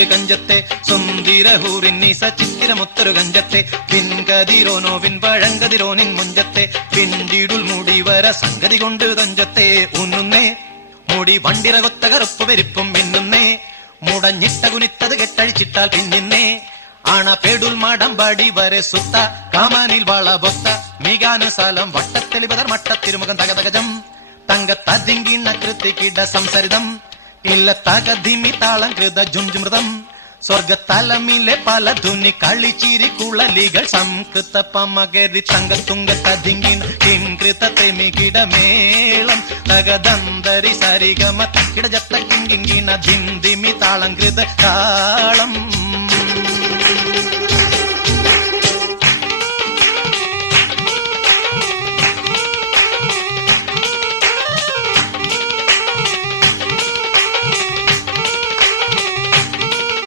കഞ്ചത്തെ സുന്ദരഹൂവിന്നീസ ചിത്തിരമൊത്തൊരു കഞ്ചത്തെ പിൻകതിരോനോവിൻ പഴങ്കതിരോനിൻ മുഞ്ചത്തെ പിണ്ടിടുൽ മുടിവര സംഗതി കൊണ്ട് തഞ്ചത്തെ ഉന്നുന്നേ മുടി വണ്ടിറകൊത്ത കറുപ്പ് വെരിപ്പും മിന്നുന്നേ മുടഞ്ഞിട്ട കുനിത്തത് കെട്ടഴിച്ചിട്ടാൽ പിന്നിന്നേ ആണപേടുൽ മാടമ്പാടി വരെ സുത്ത കാമാനിൽ വളബൊത്ത മികാനുസാലം വട്ടത്തെളിപതർ മട്ടത്തിരുമുഖം തകതകജം തങ്കത്തതിങ്കിണ്ണ കൃത്തിക്കിട സംസരിതം ഇല്ല തകധിമി താളം കൃത ജുംജുമൃതം സ്വർഗത്തലമിലെ പല ധുനി കളിച്ചിരി കുളലികൾ സംകൃത പമകരി തങ്കത്തുങ്ക തതിങ്കിണ കിൻകൃത തെമികിട മേളം തകദന്തരി സരിഗമ തക്കിട ജത്ത കിങ്കിങ്കിണ ധിന്ദിമി താളം കൃത താളം